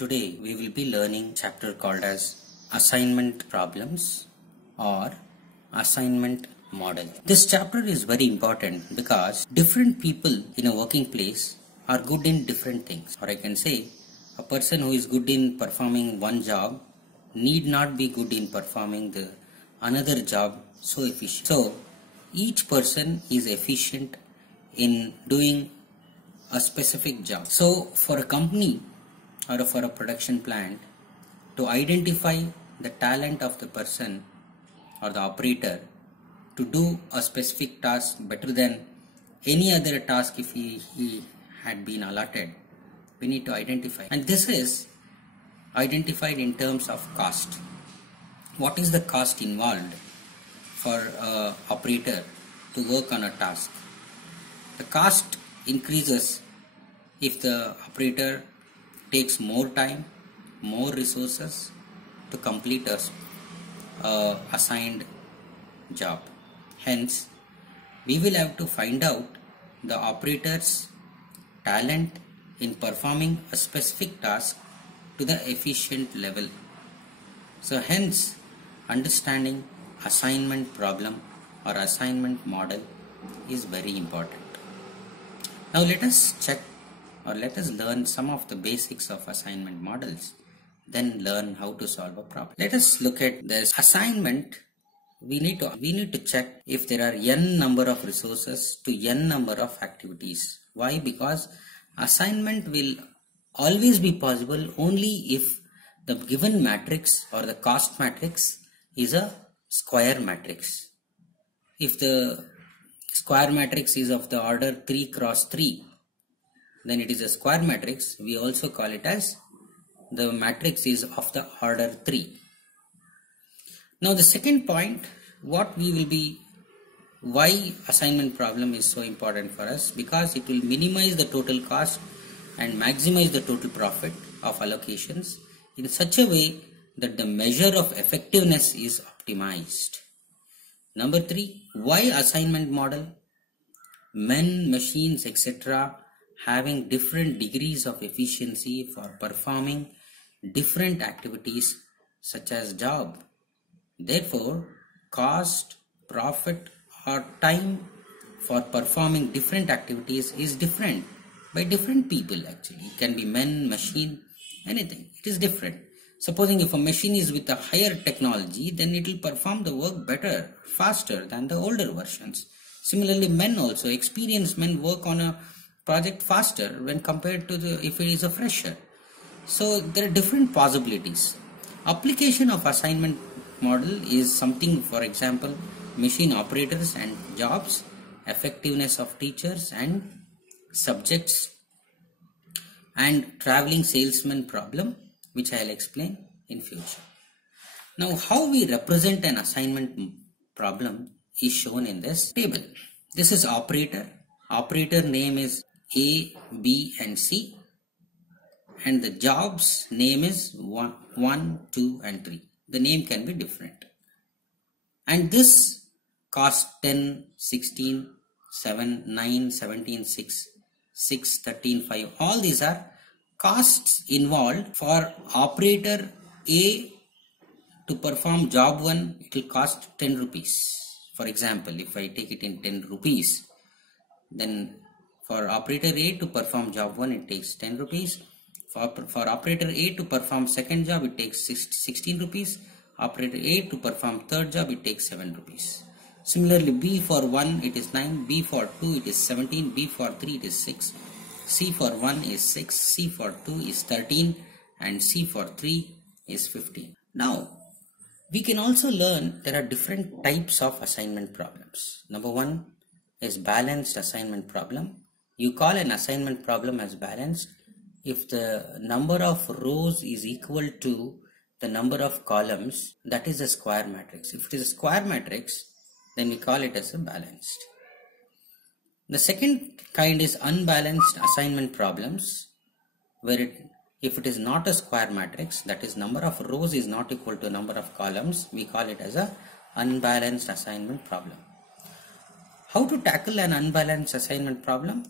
Today we will be learning chapter called as assignment problems or assignment model. This chapter is very important because different people in a working place are good in different things, or I can say a person who is good in performing one job need not be good in performing the another job so efficient. So each person is efficient in doing a specific job. So for a company or for a production plant to identify the talent of the person or the operator to do a specific task better than any other task if he had been allotted, we need to identify, and this is identified in terms of cost. What is the cost involved for an operator to work on a task? The cost increases if the operator takes more time, more resources to complete a assigned job. Hence, we will have to find out the operator's talent in performing a specific task to the efficient level. So hence, understanding assignment problem or assignment model is very important. Now let us check or let us learn some of the basics of assignment models, then learn how to solve a problem. Let us look at this assignment. We need to check if there are n number of resources to n number of activities. Why? Because assignment will always be possible only if the given matrix or the cost matrix is a square matrix. If the square matrix is of the order 3 cross 3, then it is a square matrix. We also call it as the matrix is of the order 3. Now the second point, why assignment problem is so important for us, because it will minimize the total cost and maximize the total profit of allocations in such a way that the measure of effectiveness is optimized. Number 3, why assignment model? Men, machines, etc. having different degrees of efficiency for performing different activities such as job. Therefore, cost, profit or time for performing different activities is different by different people actually. It can be men, machine, anything. It is different. Supposing if a machine is with a higher technology, then it will perform the work better, faster than the older versions. Similarly, men also, experienced men work on a project faster when compared to if it is a fresher. So there are different possibilities. Application of assignment model is something, for example, machine operators and jobs, effectiveness of teachers and subjects, and traveling salesman problem, which I will explain in future. Now how we represent an assignment problem is shown in this table. This is operator. Operator name is A, B and C, and the jobs name is 1, 2 and 3. The name can be different. And this cost 10, 16, 7, 9, 17, 6, 6, 13, 5. All these are costs involved for operator A to perform job 1. It will cost 10 rupees. For example, if I take it in 10 rupees, then for operator A to perform job 1, it takes 10 rupees. For operator A to perform second job, it takes 16 rupees. Operator A to perform third job, it takes 7 rupees. Similarly, B for 1, it is 9. B for 2, it is 17. B for 3, it is 6. C for 1 is 6. C for 2 is 13. And C for 3 is 15. Now, we can also learn there are different types of assignment problems. Number 1 is balanced assignment problem. You call an assignment problem as balanced if the number of rows is equal to the number of columns, that is a square matrix. If it is a square matrix, then we call it as a balanced. The second kind is unbalanced assignment problems, where if it is not a square matrix, that is number of rows is not equal to number of columns, we call it as a unbalanced assignment problem. How to tackle an unbalanced assignment problem?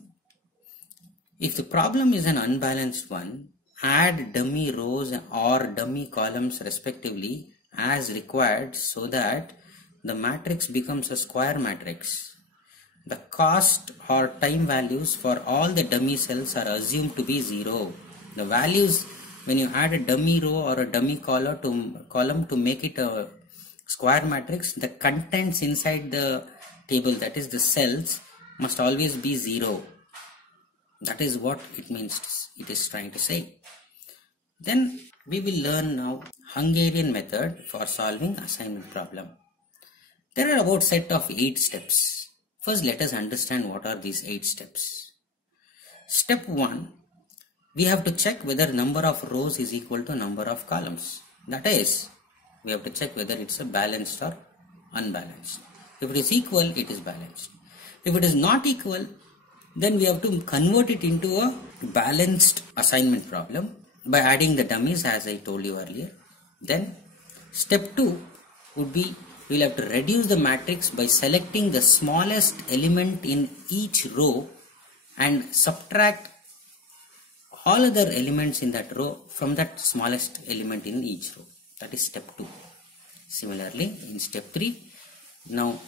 If the problem is an unbalanced one add dummy rows or dummy columns respectively as required so that the matrix becomes a square matrix. The cost or time values for all the dummy cells are assumed to be 0. The values when you add a dummy row or a dummy column to make it a square matrix, the contents inside the table, that is the cells, must always be 0. That is what it means, it is trying to say. Then we will learn now Hungarian method for solving assignment problem. There are about set of 8 steps. First, let us understand what are these 8 steps. Step 1, we have to check whether number of rows is equal to number of columns. That is, we have to check whether it's a balanced or unbalanced. If it is equal, it is balanced. If it is not equal, then we have to convert it into a balanced assignment problem by adding the dummies as I told you earlier. Then step 2 would be, we will have to reduce the matrix by selecting the smallest element in each row and subtract all other elements in that row from that smallest element in each row. That is step 2. Similarly, in step 3, now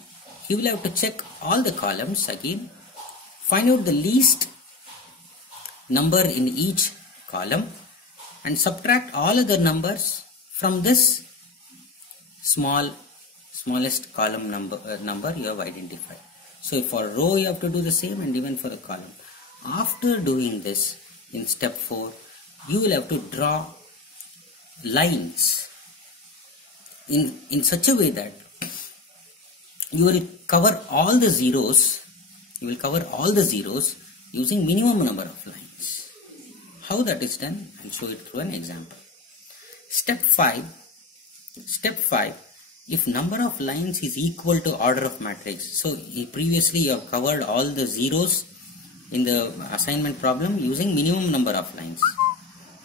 you will have to check all the columns again, find out the least number in each column and subtract all other numbers from this smallest column number you have identified. So for row you have to do the same, and even for the column. After doing this, in step 4, you will have to draw lines in such a way that you will cover all the zeros. You will cover all the zeros using minimum number of lines. How that is done, I'll show it through an example. Step 5, if number of lines is equal to order of matrix. So previously you have covered all the zeros in the assignment problem using minimum number of lines.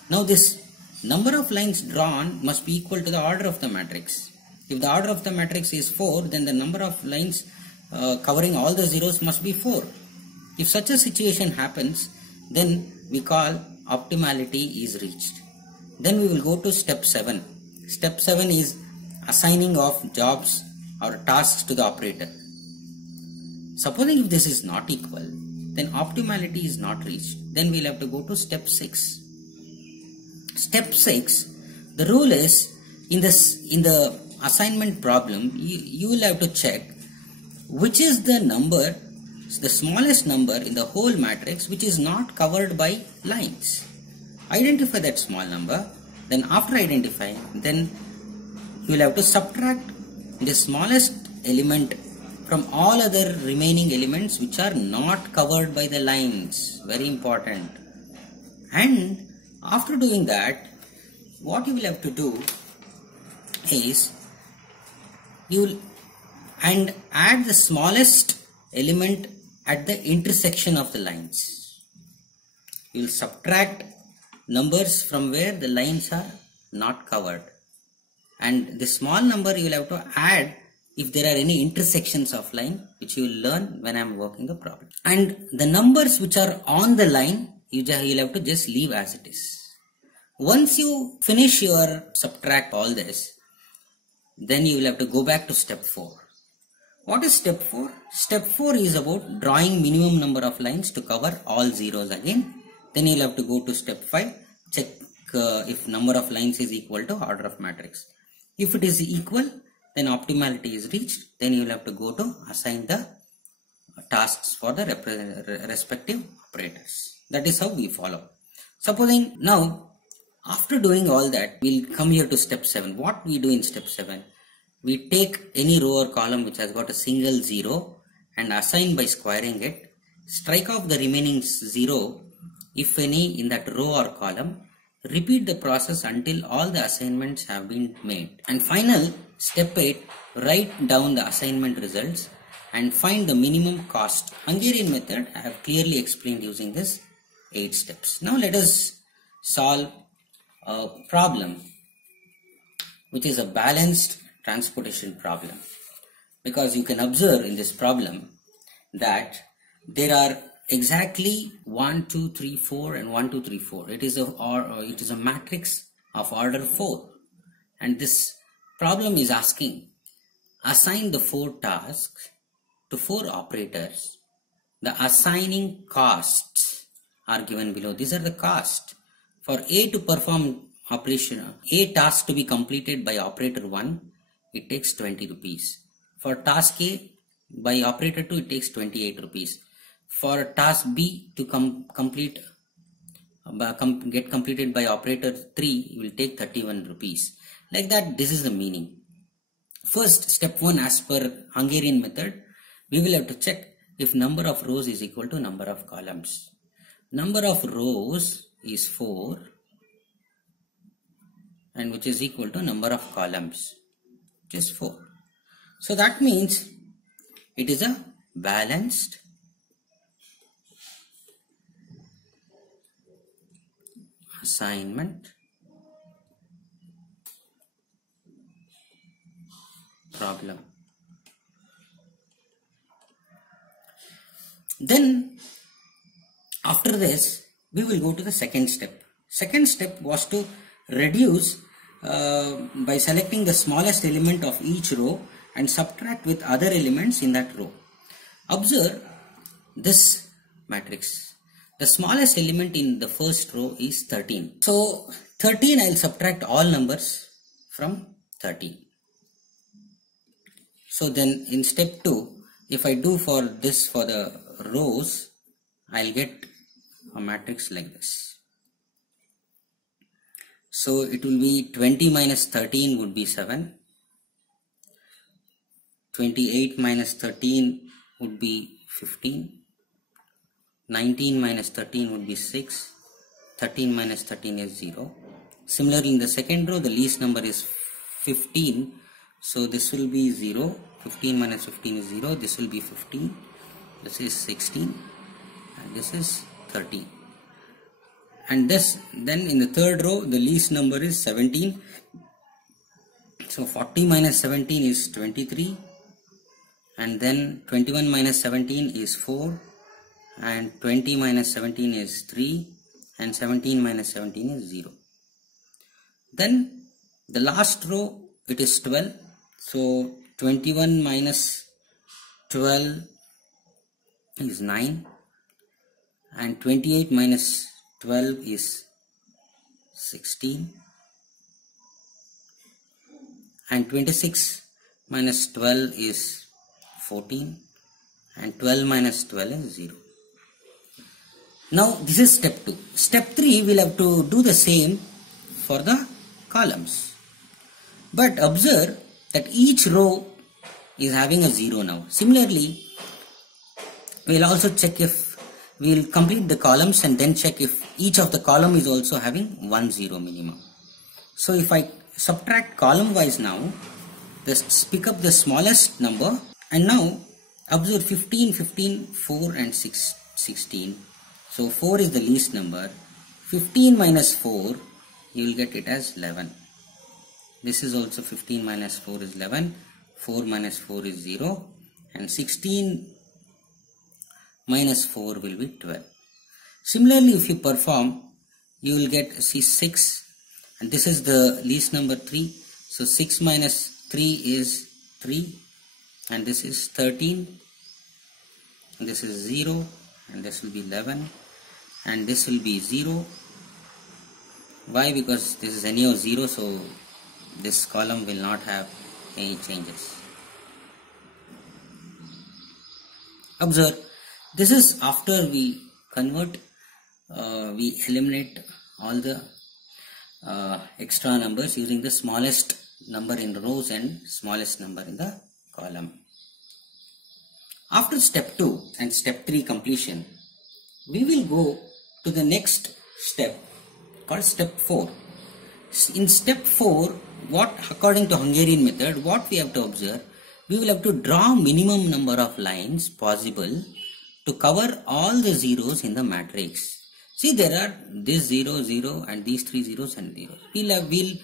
Now this number of lines drawn must be equal to the order of the matrix. If the order of the matrix is 4, then the number of lines covering all the zeros must be 4. If such a situation happens, then we call optimality is reached. Then we will go to step 7. Step 7 is assigning of jobs or tasks to the operator. Supposing if this is not equal, then optimality is not reached. Then we will have to go to step 6. Step 6, the rule is in the assignment problem, you will have to check which is the number, the smallest number in the whole matrix which is not covered by lines. Identify that small number. Then after identifying, then you will have to subtract the smallest element from all other remaining elements which are not covered by the lines. Very important. And after doing that, what you will have to do is you will add the smallest element at the intersection of the lines. You will subtract numbers from where the lines are not covered, and the small number you will have to add if there are any intersections of line, which you will learn when I am working the problem. And the numbers which are on the line, you will have to just leave as it is. Once you finish your subtract all this, then you will have to go back to step 4. What is step 4? Step 4 is about drawing minimum number of lines to cover all zeros again. Then you will have to go to step 5, check if number of lines is equal to order of matrix. If it is equal, then optimality is reached. Then you will have to go to assign the tasks for the respective operators. That is how we follow. Supposing now, after doing all that, we will come here to step 7. What we do in step 7? We take any row or column which has got a single 0 and assign by squaring it. Strike off the remaining 0, if any, in that row or column. Repeat the process until all the assignments have been made. And final, step 8, write down the assignment results and find the minimum cost. Hungarian method I have clearly explained using this 8 steps. Now let us solve a problem which is a balanced transportation problem, because you can observe in this problem that there are exactly 1, 2, 3, 4 and 1, 2, 3, 4. It is a matrix of order 4. And this problem is asking, assign the 4 tasks to 4 operators. The assigning costs are given below. These are the costs. For A to perform operation, A task to be completed by operator 1, it takes 20 rupees. For task A by operator 2, it takes 28 rupees. For task B to get completed by operator 3, it will take 31 rupees. Like that, this is the meaning. First, step 1, as per Hungarian method, we will have to check if number of rows is equal to number of columns. Number of rows is 4 and which is equal to number of columns, which is 4. So that means it is a balanced assignment problem. Then after this, we will go to the second step. Second step was to reduce by selecting the smallest element of each row and subtract with other elements in that row. Observe this matrix. The smallest element in the first row is 13. So 13, I will subtract all numbers from 13. So then in step 2, if I do for this for the rows, I will get a matrix like this. So it will be 20 minus 13 would be 7. 28 minus 13 would be 15. 19 minus 13 would be 6. 13 minus 13 is 0. Similarly, in the second row, the least number is 15. So this will be 0. 15 minus 15 is 0. This will be 15. This is 16. And this is 13. And this, then in the third row, the least number is 17. So 40 minus 17 is 23. And then 21 minus 17 is 4. And 20 minus 17 is 3. And 17 minus 17 is 0. Then the last row, it is 12. So 21 minus 12 is 9. And 28 minus 12 is 16. And 26 minus 12 is 14. And 12 minus 12 is 0. Now this is step 2. Step 3, we'll have to do the same for the columns. But observe that each row is having a 0 now. Similarly, we'll also check if we'll complete the columns and then check if each of the column is also having 1 0 minimum. So if I subtract column wise now, just pick up the smallest number and now observe 15, 15, 4 and 6, 16. So 4 is the least number. 15 minus 4, you will get it as 11. This is also 15 minus 4 is 11. 4 minus 4 is 0. And 16 minus 4 will be 12. Similarly, if you perform, you will get, see, 6. And this is the least number 3. So 6 minus 3 is 3. And this is 13. And this is 0. And this will be 11. And this will be 0. Why? Because this is any of 0, so this column will not have any changes. Observe, this is after we convert, we eliminate all the extra numbers using the smallest number in the rows and smallest number in the column. After step 2 and step 3 completion, we will go to the next step called step 4. In step 4, what according to Hungarian method, what we have to observe, we will have to draw minimum number of lines possible to cover all the zeros in the matrix. See, there are this 0, 0 and these 3 zeros and zeros. We'll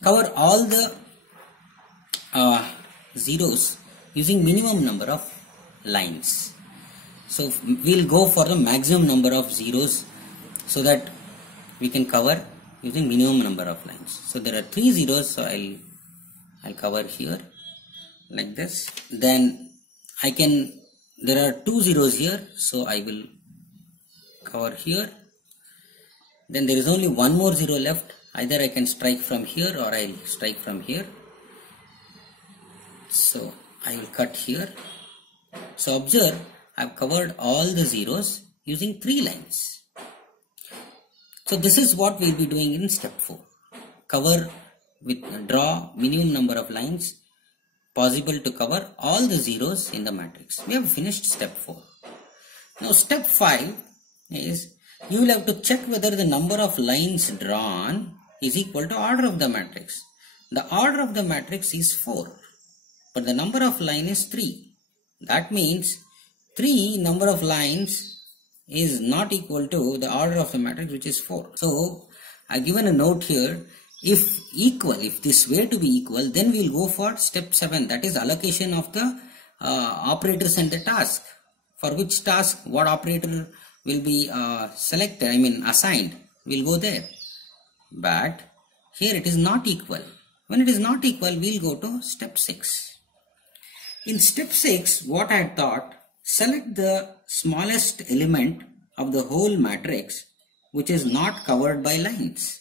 cover all the zeros using minimum number of lines. So we'll go for the maximum number of zeros so that we can cover using minimum number of lines. So there are 3 zeros, so I'll cover here like this. Then there are 2 zeros here, so I will cover here. Then there is only one more zero left. Either I can strike from here or I'll strike from here. So I will cut here. So observe, I've covered all the zeros using 3 lines. So this is what we'll be doing in step 4. Draw minimum number of lines possible to cover all the zeros in the matrix. We have finished step 4. Now step 5 is you will have to check whether the number of lines drawn is equal to order of the matrix. The order of the matrix is 4, but the number of line is 3. That means 3 number of lines is not equal to the order of the matrix, which is 4. So I've given a note here. If this were to be equal, then we'll go for step 7, that is allocation of the operators and the task. For which task, what operator will be assigned, we'll go there. But here it is not equal. When it is not equal, we'll go to step 6. In step 6, what I thought, select the smallest element of the whole matrix which is not covered by lines.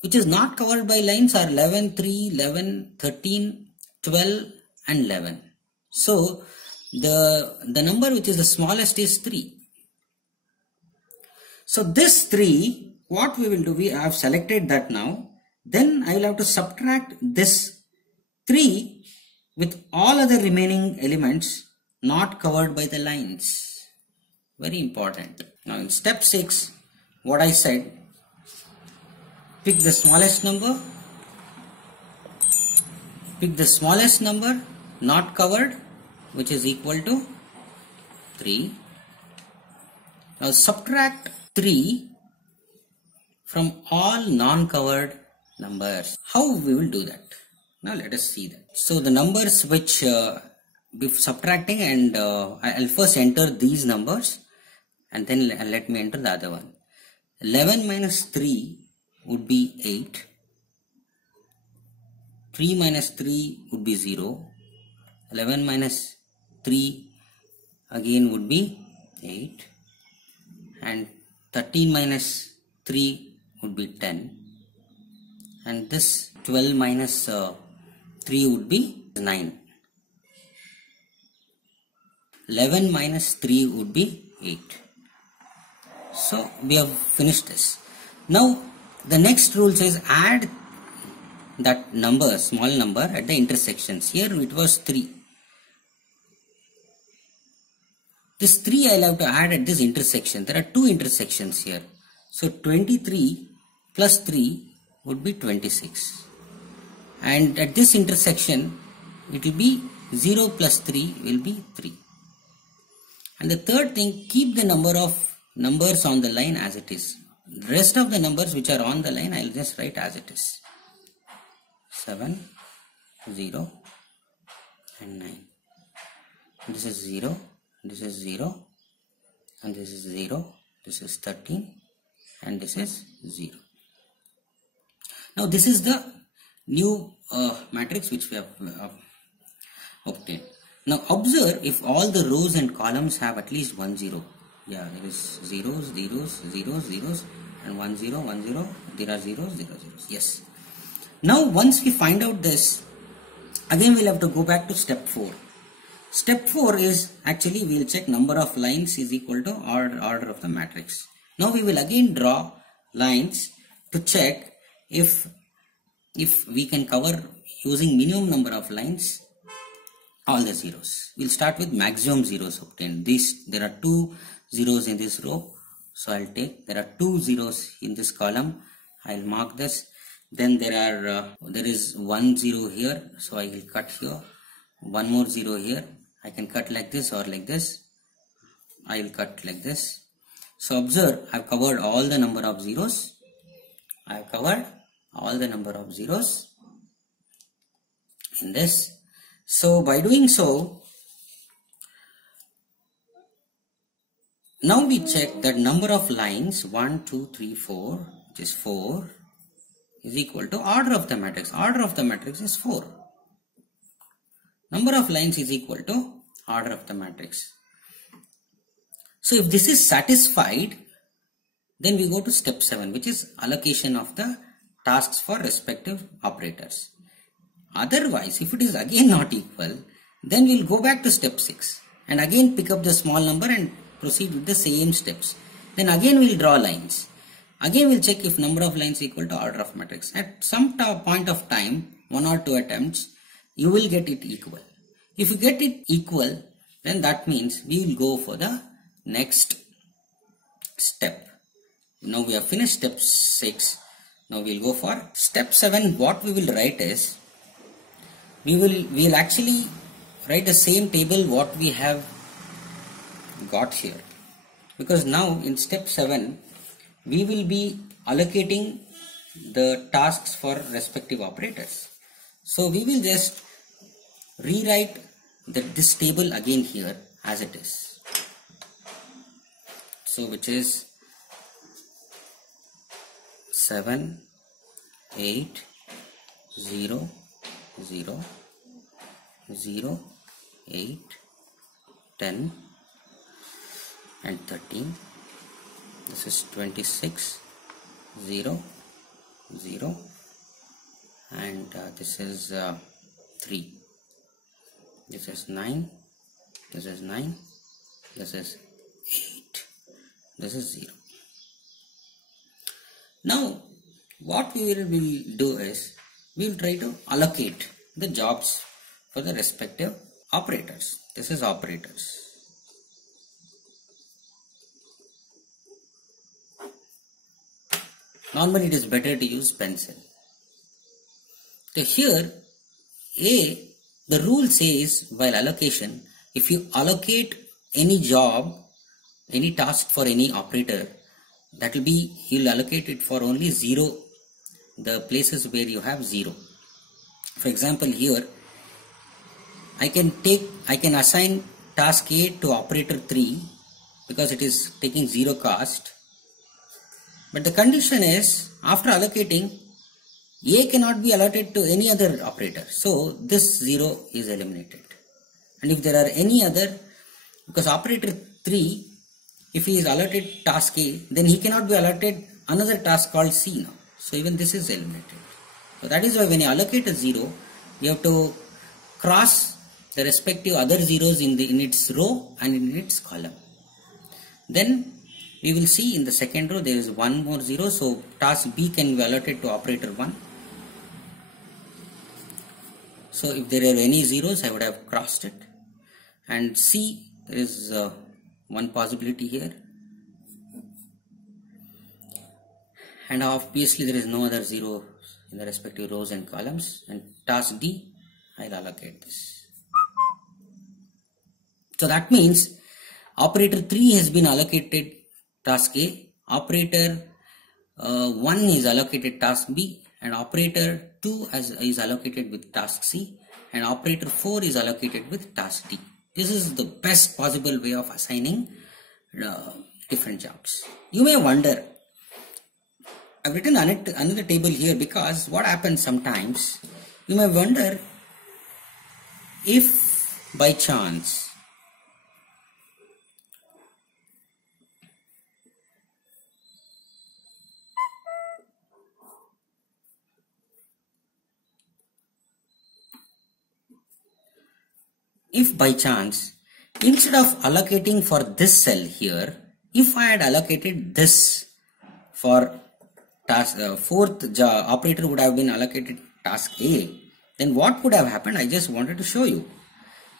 Which is not covered by lines are 11, 3, 11, 13, 12 and 11. So the number which is the smallest is 3. So this 3, what we will do, we have selected that now. Then I will have to subtract this 3 with all other remaining elements not covered by the lines. Very important. Now in step 6, what I said, pick the smallest number not covered, which is equal to 3. Now subtract 3 from all non-covered numbers. How we will do that? Now let us see that. So the numbers which subtracting, and I'll first enter these numbers and then let me enter the other one. 11 minus 3 would be 8. 3 minus 3 would be 0. 11 minus 3 again would be 8. And 13 minus 3 would be 10. And this 12 minus 3 would be 9. 11 minus 3 would be 8. So we have finished this. Now the next rule says add that number, small number, at the intersections. Here it was 3. This 3 I will have to add at this intersection. There are 2 intersections here. So 23 plus 3 would be 26. And at this intersection it will be 0 plus 3 will be 3. And the third thing, keep the number of numbers on the line as it is. The rest of the numbers which are on the line I will just write as it is. 7, 0 and 9. This is 0, this is 0 and this is 0, this is 13 and this is 0. Now this is the new matrix which we have obtained. Now observe if all the rows and columns have at least 1 0. Yeah, there is zeros, zeros, zeros, zeros and 1 0, 1 0. There are zeros, zeros, zeros. Yes. Now once we find out this, again we'll have to go back to step 4. Step 4 is actually we'll check number of lines is equal to order of the matrix. Now we will again draw lines to check if we can cover using minimum number of lines all the zeros. We'll start with maximum zeros obtained. There are 2 zeros in this row, so I'll take. There are 2 zeros in this column. I'll mark this. Then there is 1 0 here, so I will cut here. 1 more 0 here. I can cut like this or like this. I will cut like this. So observe, I've covered all the number of zeros. I've covered all the number of zeros in this. So by doing so, Now we check that number of lines 1, 2, 3, 4, which is 4, is equal to order of the matrix. Order of the matrix is 4. Number of lines is equal to order of the matrix. So if this is satisfied, then we go to step 7, which is allocation of the tasks for respective operators. Otherwise, if it is again not equal, then we will go back to step 6 and again pick up the small number and proceed with the same steps. Then again we will draw lines. Again we will check if number of lines equal to order of matrix. At some point of time, 1 or 2 attempts, you will get it equal. If you get it equal, then that means we will go for the next step. Now we have finished step 6. Now we will go for step 7. What we will write is, we will actually write the same table what we have got here, because now in step 7 we will be allocating the tasks for respective operators. So we will just rewrite this table again here as it is. So which is 7, 8, 0, 0, 0, 8, 10 and 13. This is 26, 0, 0 and this is 3. This is 9, this is 9, this is 8, this is 0. Now what we will do is, we will try to allocate the jobs for the respective operators. This is operators. Normally it is better to use pencil. So here the rule says, while allocation, if you allocate any job, any task for any operator, that will be, you will allocate it for only 0, the places where you have 0. For example, here I can assign task A to operator 3 because it is taking 0 cost. But the condition is, after allocating, A cannot be allotted to any other operator. So this 0 is eliminated. And if there are any other, because operator 3, if he is allotted task A, then he cannot be allotted another task called C now. So even this is eliminated. So that is why when you allocate a 0, you have to cross the respective other zeros in its row and in its column. Then we will see in the second row there is one more 0. So task B can be allotted to operator 1. So if there are any zeros, I would have crossed it. And C, there is one possibility here. And obviously there is no other 0 in the respective rows and columns. And task D, I will allocate this. So that means operator 3 has been allocated task A, operator 1 is allocated task B, and operator 2 is allocated with task C, and operator 4 is allocated with task D. This is the best possible way of assigning different jobs. You may wonder, I've written another table here because what happens sometimes, you may wonder if by chance instead of allocating for this cell here, if I had allocated this for task, fourth operator would have been allocated task A, then what would have happened? I just wanted to show you.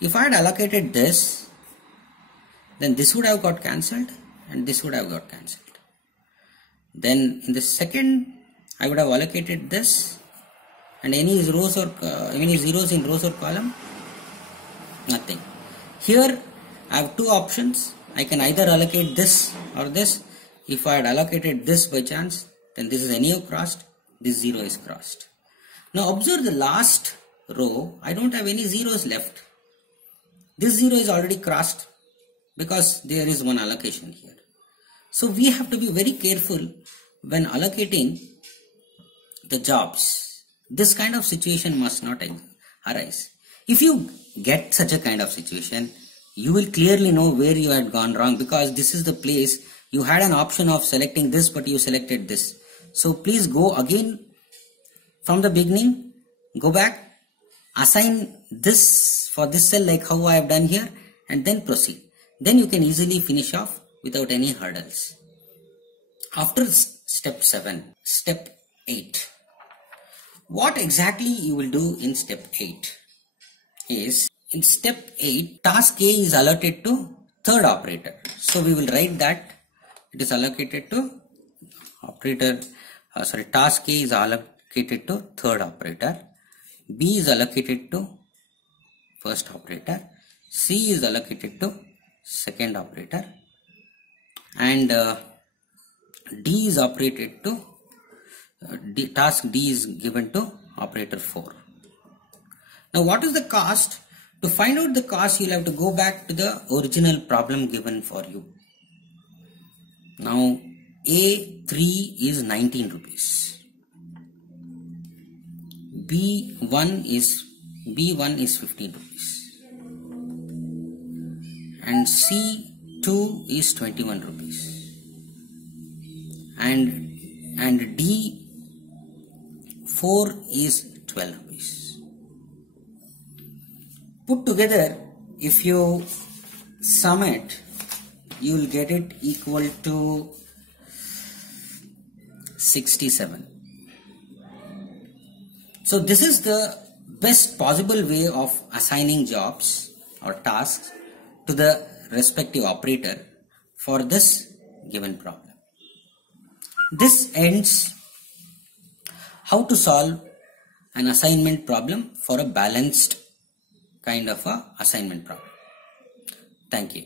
If I had allocated this, then this would have got cancelled and this would have got cancelled. Then in the second, I would have allocated this, and any rows or any zeros in rows or column, nothing. Here I have two options. I can either allocate this or this. If I had allocated this by chance, then this is anyhow crossed, this 0 is crossed. Now observe the last row, I don't have any zeros left. This 0 is already crossed because there is one allocation here. So we have to be very careful when allocating the jobs. This kind of situation must not arise. If you get such a kind of situation, you will clearly know where you had gone wrong, because this is the place you had an option of selecting this, but you selected this. So please go again from the beginning, go back, assign this for this cell like how I have done here, and then proceed. Then you can easily finish off without any hurdles. After step 7, step 8. What exactly you will do in step 8 is, in step 8, task A is allotted to third operator. So we will write that it is allocated to task A is allocated to third operator, B is allocated to first operator, C is allocated to second operator, and D is operated to task D is given to operator 4. Now what is the cost? To find out the cost, you will have to go back to the original problem given for you. Now A3 is 19 rupees. B1 is 15 rupees. And C2 is 21 rupees. And D4 is 12 rupees. Put together, if you sum it, you will get it equal to 67. So this is the best possible way of assigning jobs or tasks to the respective operator for this given problem. This ends how to solve an assignment problem for a balanced kind of a assignment problem. Thank you.